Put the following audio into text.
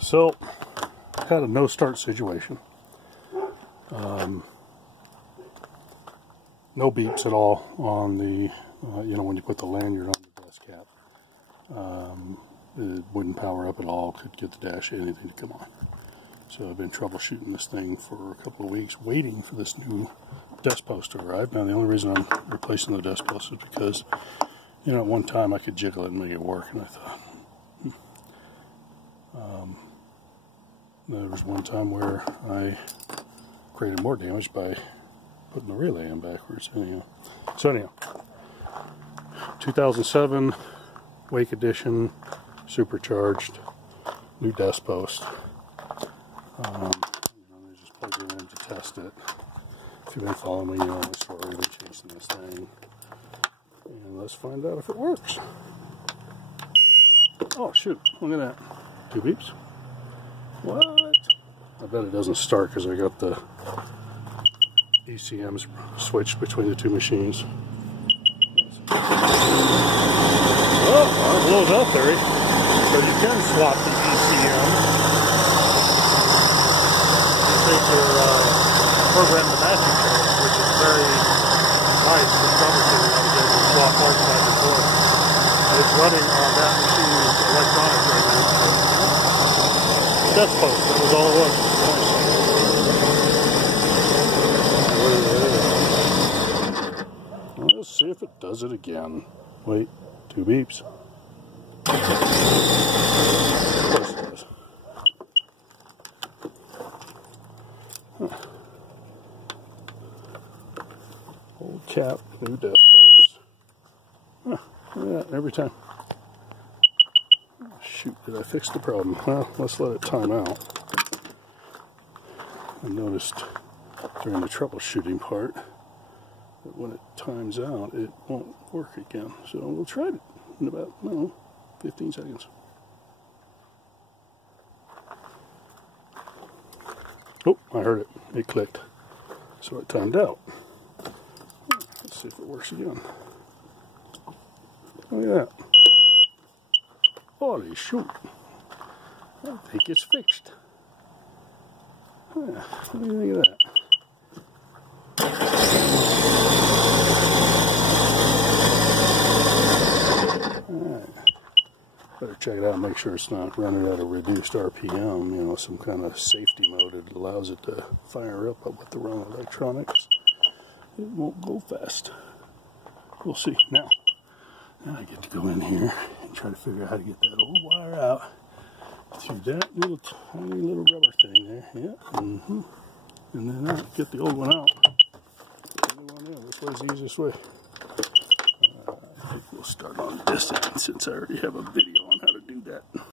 So, I had a no-start situation. No beeps at all on the, when you put the lanyard on the DESS cap. It wouldn't power up at all, could get the dash, anything to come on. So I've been troubleshooting this thing for a couple of weeks, waiting for this new DESS post to arrive. Now the only reason I'm replacing the DESS post is because, at one time I could jiggle it and make it work, and I thought, there was one time where I created more damage by putting the relay in backwards. Anyhow, 2007 Wake Edition, supercharged, new DESS post. I just plugged it in to test it. If you've been following me, you know the story. We've been chasing this thing, and let's find out if it works. Oh shoot! Look at that. 2 beeps. What? I bet it doesn't start because I got the ECMs switched between the two machines. Oh, it blows up there. So you can swap the ECM. You take your program the matching code, which is very nice for troubleshooting. I was able to swap parts back and forth. It's running on that machine's electronics right now. DESS post, that was all it was. Let's see if it does it again. Wait, 2 beeps. Of course it does. Huh. Old cap, new DESS post. Huh. Look at that, every time. Shoot, did I fix the problem? Well, let's let it time out. I noticed during the troubleshooting part that when it times out, it won't work again. So we'll try it in about, 15 seconds. Oh, I heard it. It clicked. So it timed out. Let's see if it works again. Look at that. Holy shoot. I think it's fixed. Yeah, what do you think of that? Alright. Better check it out and make sure it's not running at a reduced RPM, some kind of safety mode that allows it to fire up with the wrong electronics. It won't go fast. We'll see. Now I get to go in here and try to figure out how to get that old wire out through that little tiny little rubber thing there. Yeah. And then I'll get the old one out. The new one there. This way's the easiest way. I think we'll start on this end since I already have a video on how to do that.